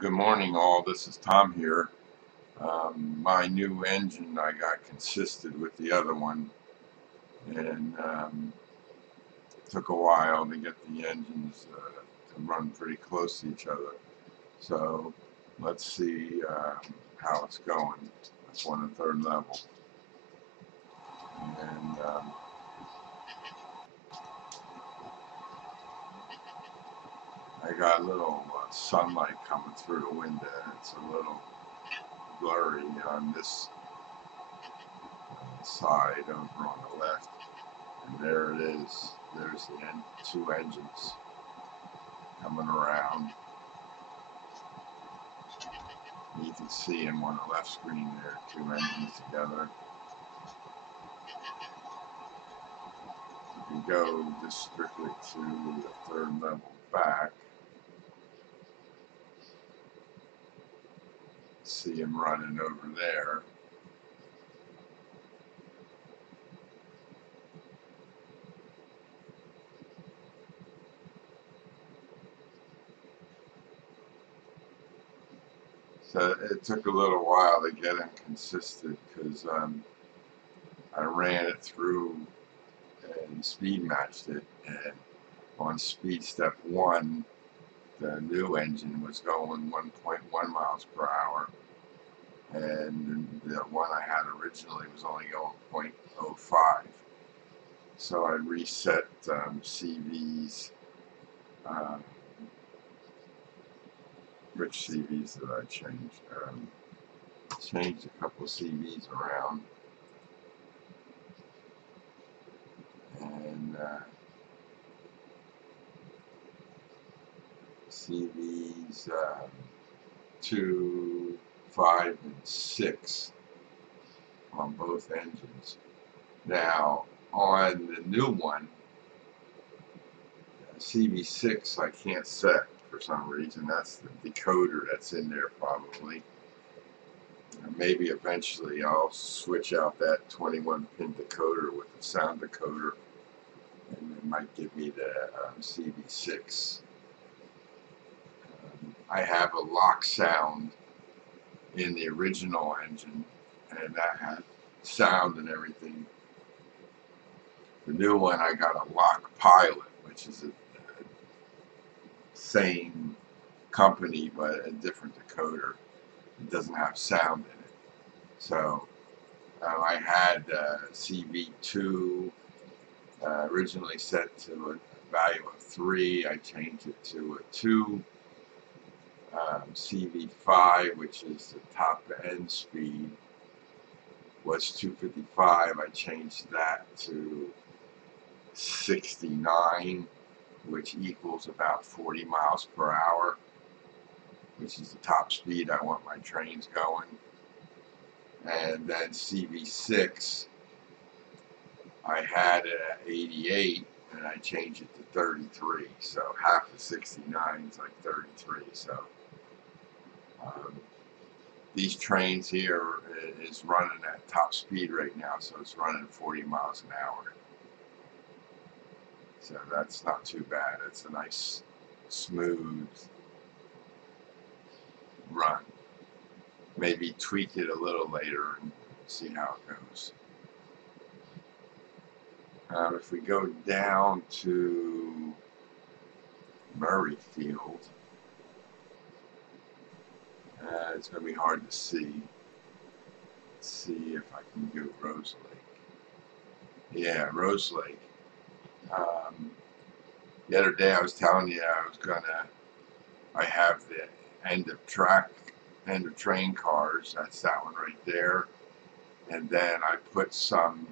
Good morning, all. This is Tom here. My new engine, I got consisted with the other one, and took a while to get the engines to run pretty close to each other. So let's see how it's going. That's on the third level. And I got a little sunlight coming through the window. It's a little blurry on this side over on the left. And there it is. There's the two engines coming around. You can see them on the left screen there, two engines together. You can go just strictly to the third level back. See them running over there. So it took a little while to get them consistent because I ran it through and speed matched it, and on speed step 1 the new engine was going 1.1 miles per hour, and the one I had originally was only going 0.05. So I reset CVs. Which CVs did I change? Changed a couple of CVs around, and CVs 2, 5, and 6 on both engines. Now on the new one, CV6 I can't set for some reason. That's the decoder that's in there probably. Maybe eventually I'll switch out that 21 pin decoder with the sound decoder, and it might give me the CV6. I have a LokSound in the original engine, and that had sound and everything. The new one, I got a LokPilot, which is a same company but a different decoder. It doesn't have sound in it. So I had CV2 originally set to a value of 3. I changed it to a 2. CV5, which is the top end speed, was 255. I changed that to 69, which equals about 40 miles per hour, which is the top speed I want my trains going. And then CV6, I had it at 88, and I changed it to 33. So half of 69 is like 33. So these trains here is running at top speed right now, so it's running 40 miles an hour. So that's not too bad. It's a nice, smooth run. Maybe tweak it a little later and see how it goes. If we go down to Murrayfield, it's going to be hard to see. Let's see if I can do Rose Lake. Yeah, Rose Lake. The other day I was telling you I have the end of train cars. That's that one right there. And then I put some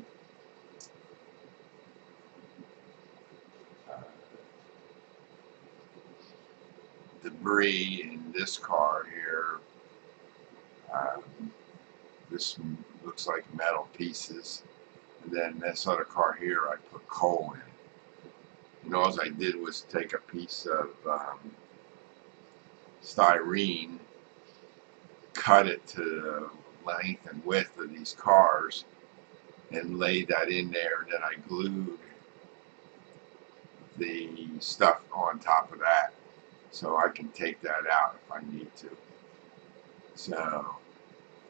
debris in this car here. This looks like metal pieces. And then this other car here, I put coal in. And all I did was take a piece of styrene, cut it to the length and width of these cars, and laid that in there. And then I glued the stuff on top of that. so I can take that out if I need to. So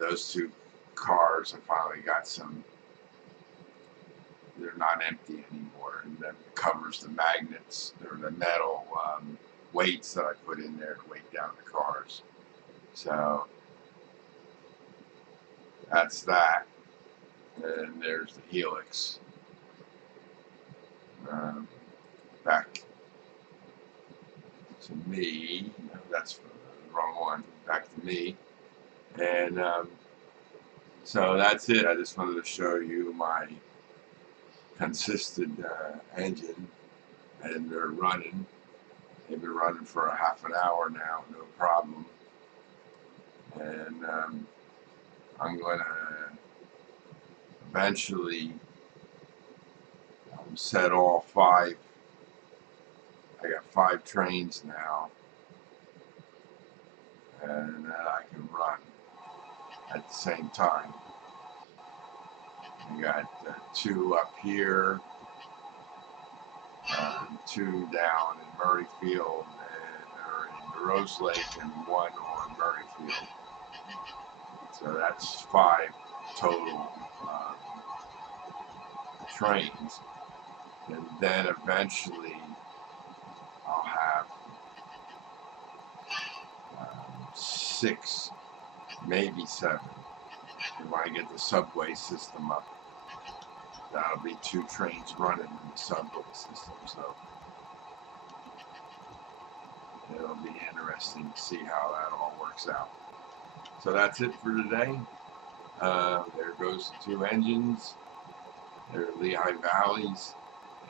those two cars, I finally got some. They're not empty anymore, and then it covers the magnets or the metal weights that I put in there to weight down the cars. So that's that. And there's the helix. Back to me. No, that's the wrong one. Back to me. And so that's it. I just wanted to show you my consistent engine, and they're running. They've been running for a half an hour now, no problem. And I'm going to eventually set all 5. I got 5 trains now, and then I can run at the same time. I got 2 up here, 2 down in Murrayfield, or in Rose Lake, and 1 on Murrayfield. So that's 5 total trains. And then eventually I'll have 6, maybe 7. And when I get the subway system up, that'll be 2 trains running in the subway system. So it'll be interesting to see how that all works out. So that's it for today. There goes the 2 engines. They're Lehigh Valleys,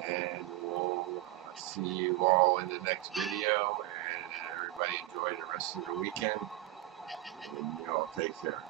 and we'll see you all in the next video. And everybody enjoy the rest of the weekend. And you all take care.